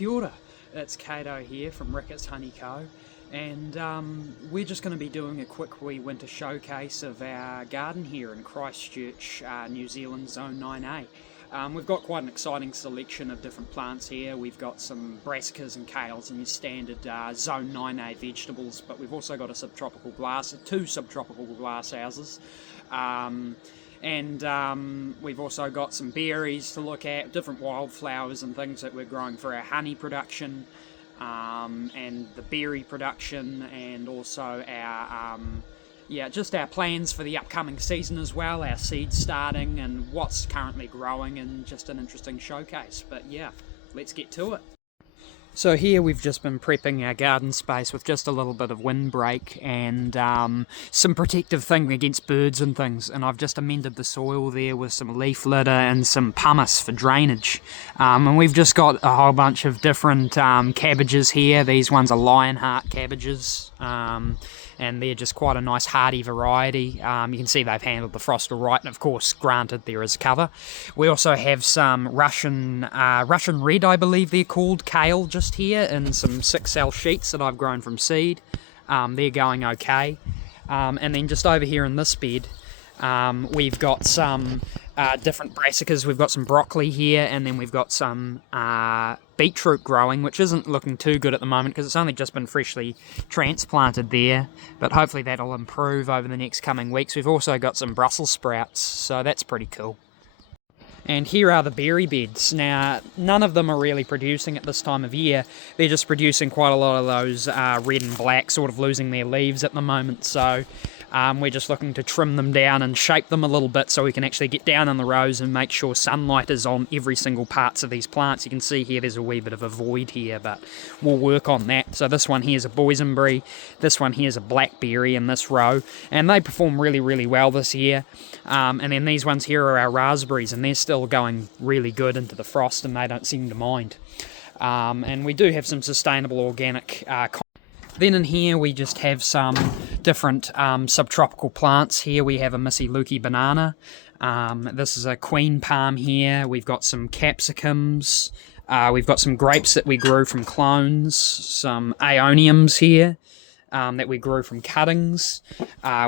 Kia ora, it's Kato here from Ricketts Honey Co. And we're just going to be doing a quick wee winter showcase of our garden here in Christchurch, New Zealand, Zone 9A. We've got quite an exciting selection of different plants here. We've got some brassicas and kales and your standard Zone 9A vegetables, but we've also got two subtropical glass houses. We've also got some berries to look at, different wildflowers and things that we're growing for our honey production, and the berry production, and also our just our plans for the upcoming season as well, our seeds starting and what's currently growing, and just an interesting showcase. But yeah, let's get to it. So here we've just been prepping our garden space with just a little bit of windbreak and some protective thing against birds and things, and I've just amended the soil there with some leaf litter and some pumice for drainage. And we've just got a whole bunch of different cabbages here. These ones are lionheart cabbages, and they're just quite a nice hardy variety. You can see they've handled the frost all right, and of course, granted, there is cover. We also have some Russian red, I believe they're called, kale just here, in some 6L sheets that I've grown from seed. They're going okay. And then just over here in this bed, we've got some different brassicas. We've got some broccoli here, and then we've got some beetroot growing, which isn't looking too good at the moment because it's only just been freshly transplanted there, but hopefully that'll improve over the next coming weeks. We've also got some Brussels sprouts, so that's pretty cool. And here are the berry beds. Now, none of them are really producing at this time of year. They're just producing quite a lot of those red and black, sort of losing their leaves at the moment. So we're just looking to trim them down and shape them a little bit so we can actually get down in the rows and make sure sunlight is on every single parts of these plants. You can see here there's a wee bit of a void here, but we'll work on that. So this one here is a boysenberry, this one here is a blackberry in this row, and they perform really, really well this year. And then these ones here are our raspberries, and they're still going really good into the frost, and they don't seem to mind. And we do have some sustainable organic Then in here we just have some different subtropical plants. Here we have a Missy Lukey banana. This is a queen palm here. We've got some capsicums. We've got some grapes that we grew from clones. Some aeoniums here that we grew from cuttings.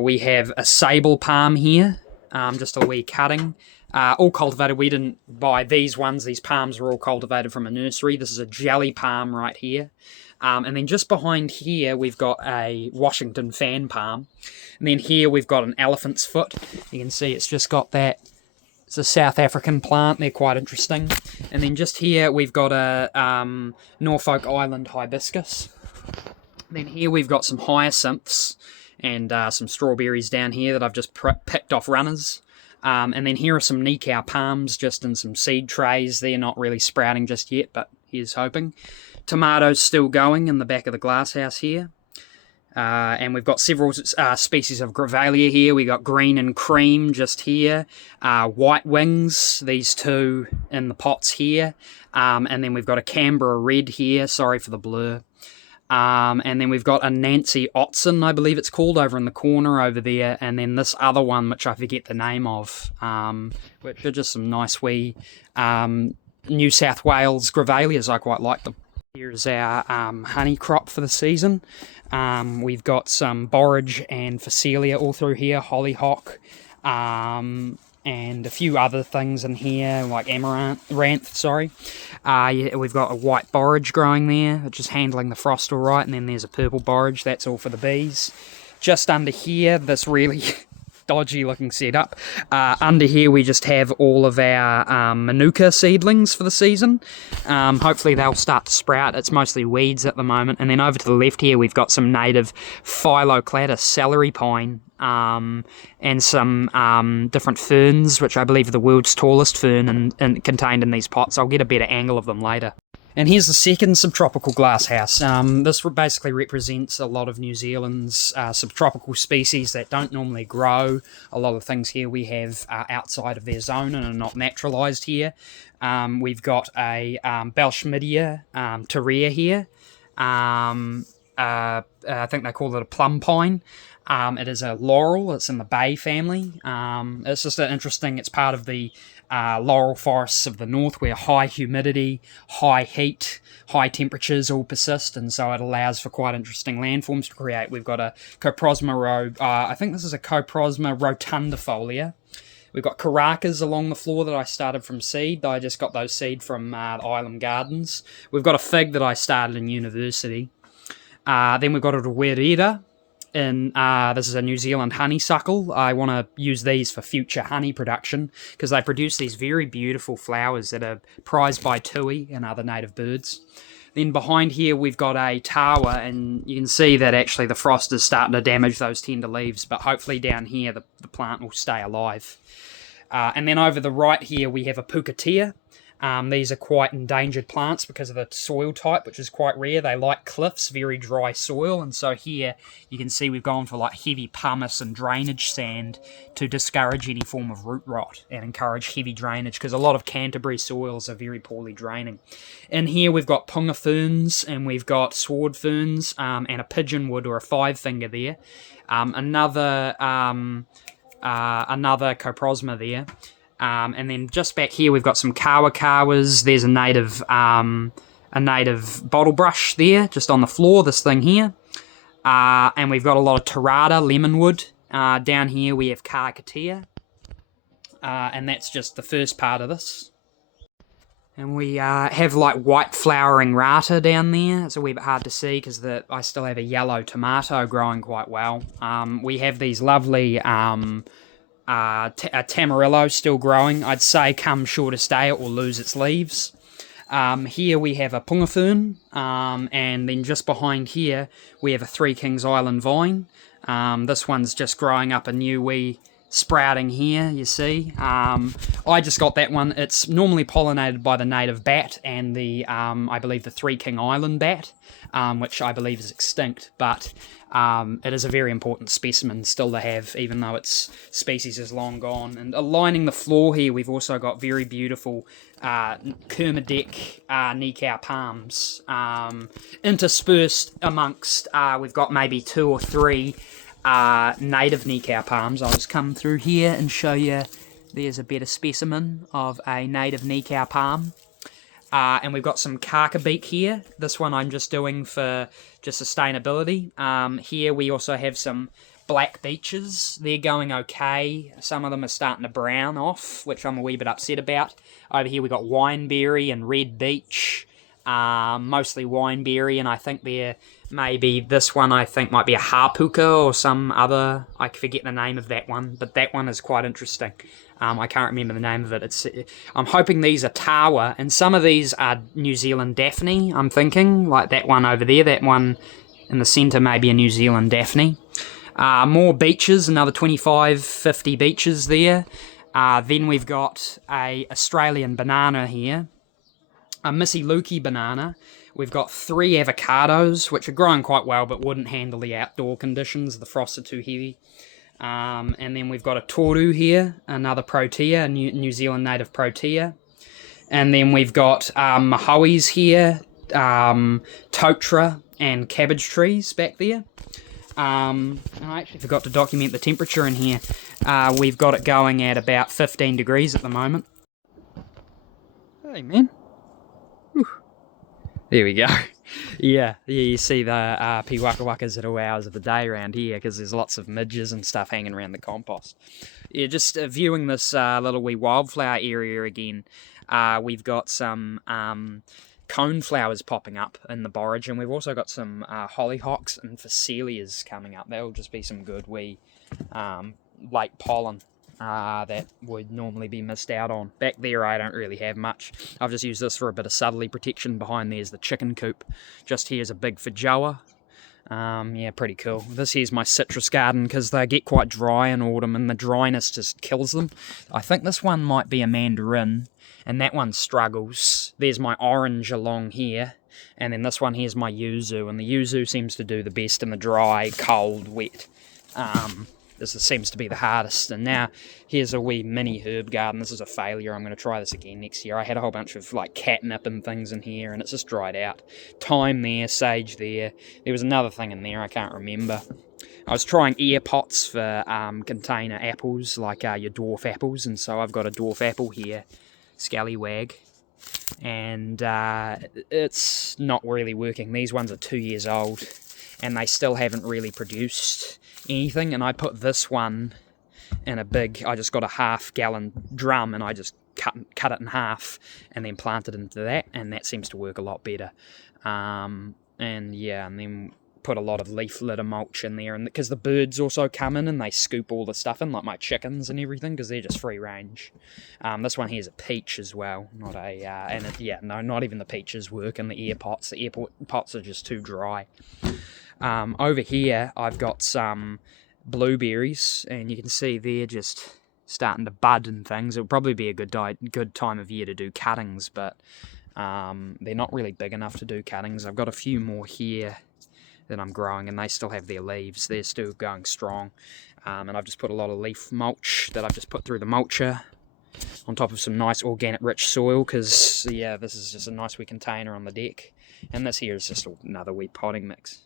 We have a sable palm here, just a wee cutting. All cultivated. We didn't buy these ones. These palms were all cultivated from a nursery. This is a jelly palm right here. And then just behind here, we've got a Washington fan palm. And then here we've got an elephant's foot. You can see it's just got that. It's a South African plant. They're quite interesting. And then just here we've got a Norfolk Island hibiscus. Then here we've got some hyacinths and some strawberries down here that I've just picked off runners. And then here are some Nikau palms just in some seed trays. They're not really sprouting just yet, but here's hoping. Tomatoes still going in the back of the glasshouse here. And we've got several species of grevillea here. We got green and cream just here. White wings, these two in the pots here. And then we've got a Canberra red here. Sorry for the blur. And then we've got a Nancy Otson, I believe it's called, over in the corner over there. And then this other one, which I forget the name of, which are just some nice wee New South Wales grevilleas. I quite like them. Here's our honey crop for the season. We've got some borage and phacelia all through here, hollyhock, and a few other things in here, like amaranth, sorry. We've got a white borage growing there, which is handling the frost all right, and then there's a purple borage. That's all for the bees. Just under here, this really dodgy looking setup. Under here we just have all of our manuka seedlings for the season. Hopefully they'll start to sprout. It's mostly weeds at the moment. And then over to the left here we've got some native Phyllocladus celery pine, and some different ferns, which I believe are the world's tallest fern and contained in these pots. I'll get a better angle of them later. And here's the second subtropical glasshouse. This basically represents a lot of New Zealand's subtropical species that don't normally grow. A lot of things here we have outside of their zone and are not naturalised here. We've got a Belschmidia terrea here. I think they call it a plum pine. It is a laurel. It's in the bay family. It's just interesting. It's part of the laurel forests of the north, where high humidity, high heat, high temperatures all persist, and so it allows for quite interesting landforms to create. We've got a Coprosma I think this is a Coprosma rotundifolia. We've got caracas along the floor that I started from seed. I just got those seed from the Island Gardens. We've got a fig that I started in university. Then we've got a ruerera. This is a New Zealand honeysuckle. I want to use these for future honey production because they produce these very beautiful flowers that are prized by tui and other native birds. Then behind here we've got a tawa, and you can see that actually the frost is starting to damage those tender leaves, but hopefully down here the plant will stay alive. And then over the right here we have a pukatea. These are quite endangered plants because of the soil type, which is quite rare. They like cliffs, very dry soil, and so here you can see we've gone for like heavy pumice and drainage sand to discourage any form of root rot and encourage heavy drainage, because a lot of Canterbury soils are very poorly draining. In here we've got punga ferns, and we've got sword ferns, and a pigeonwood or a five-finger there. Another Coprosma there. And then just back here we've got some kawas. There's a native bottle brush there, just on the floor, this thing here. And we've got a lot of tarata, lemonwood. Down here we have kakatea. And that's just the first part of this. And we have like white flowering rata down there. It's a wee bit hard to see because I still have a yellow tomato growing quite well. We have these lovely... a tamarillo still growing. I'd say come shortest day it will lose its leaves. Here we have a punga fern, and then just behind here we have a Three Kings Island vine. This one's just growing up a new wee sprouting here, you see. I just got that one. It's normally pollinated by the native bat and the, I believe, the Three King Island bat, which I believe is extinct, but it is a very important specimen still to have, even though its species is long gone. And lining the floor here, we've also got very beautiful Kermadec Nikau palms. Interspersed amongst, we've got maybe 2 or 3 native Nikau palms. I'll just come through here and show you. There's a better specimen of a native Nikau palm. And we've got some kakabeak here. This one I'm just doing for just sustainability. Here we also have some black beeches. They're going okay. Some of them are starting to brown off, which I'm a wee bit upset about. Over here we've got wineberry and red beech. Mostly wineberry, and I think this one I think might be a hapuka or some other, I forget the name of that one, but that one is quite interesting. I can't remember the name of it. I'm hoping these are tawa, and some of these are New Zealand Daphne, I'm thinking, like that one over there, that one in the centre may be a New Zealand Daphne. More beeches, another 25, 50 beeches there. Then we've got a Australian banana here, a Missy Lukey banana. We've got 3 avocados, which are growing quite well, but wouldn't handle the outdoor conditions. The frosts are too heavy. And then we've got a toru here, another protea, a New Zealand native protea. And then we've got mahoes here, totara, and cabbage trees back there. And I actually forgot to document the temperature in here. We've got it going at about 15 degrees at the moment. Hey, man. Whew. There we go. Yeah, you see the piwakawakas at all hours of the day around here because there's lots of midges and stuff hanging around the compost. Yeah, just viewing this little wee wildflower area again, we've got some cone flowers popping up in the borage, and we've also got some hollyhocks and phacelias coming up. That'll just be some good wee late pollen that would normally be missed out on. Back there I don't really have much. I've just used this for a bit of southerly protection. Behind there's the chicken coop. Just here's a big feijoa. Yeah, pretty cool. This here's my citrus garden because they get quite dry in autumn and the dryness just kills them. I think this one might be a mandarin and that one struggles. There's my orange along here, and then this one here's my yuzu, and the yuzu seems to do the best in the dry, cold, wet. This seems to be the hardest. And now here's a wee mini herb garden. This is a failure. I'm going to try this again next year. I had a whole bunch of like catnip and things in here, and it's just dried out. Thyme there, sage there. There was another thing in there I can't remember. I was trying ear pots for container apples, like your dwarf apples, and so I've got a dwarf apple here, scallywag. and it's not really working. These ones are 2 years old and they still haven't really produced anything, and I put this one in a big, I just got a half-gallon drum and I just cut it in half and then planted into that, and that seems to work a lot better. And then put a lot of leaf litter mulch in there, and because the birds also come in and they scoop all the stuff in, like my chickens and everything, because they're just free range. This one here's a peach as well, not a not even the peaches work in the air pots. The air pots are just too dry. Over here I've got some blueberries, and you can see they're just starting to bud and things. It'll probably be a good time of year to do cuttings, but they're not really big enough to do cuttings. I've got a few more here that I'm growing, and they still have their leaves. They're still going strong. And I've just put a lot of leaf mulch that I've just put through the mulcher on top of some nice organic rich soil, because this is just a nice wee container on the deck, and this here is just another wee potting mix.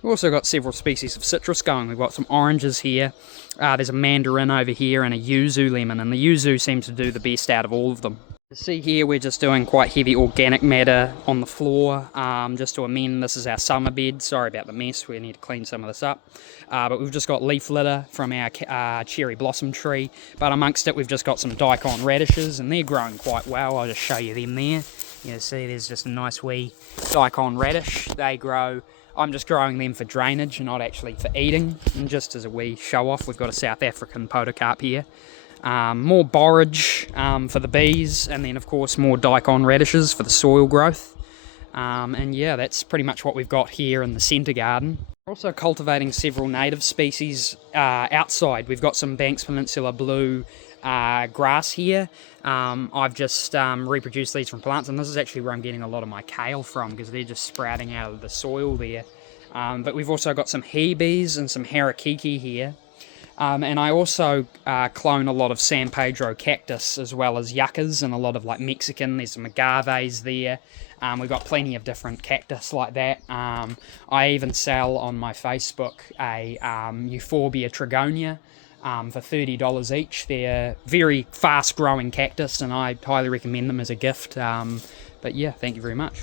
We've also got several species of citrus going. We've got some oranges here, there's a mandarin over here, and a yuzu lemon, and the yuzu seems to do the best out of all of them. See here, we're just doing quite heavy organic matter on the floor, just to amend. This is our summer bed. Sorry about the mess, we need to clean some of this up. But we've just got leaf litter from our cherry blossom tree, but amongst it we've just got some daikon radishes, and they're growing quite well. I'll just show you them there. You see there's just a nice wee daikon radish. They grow, I'm just growing them for drainage and not actually for eating, and just as a wee show off. We've got a South African podocarp here. More borage for the bees, and then of course more daikon radishes for the soil growth. And yeah, that's pretty much what we've got here in the centre garden. We're also cultivating several native species outside. We've got some Banks Peninsula blue grass here. I've just reproduced these from plants, and this is actually where I'm getting a lot of my kale from, because they're just sprouting out of the soil there. But we've also got some hebes and some harakiki here. And I also clone a lot of San Pedro cactus, as well as yuccas, and a lot of like Mexican. There's some agaves there. We've got plenty of different cactus like that. I even sell on my Facebook a Euphorbia trigonia for $30 each. They're very fast growing cactus, and I highly recommend them as a gift. But yeah, thank you very much.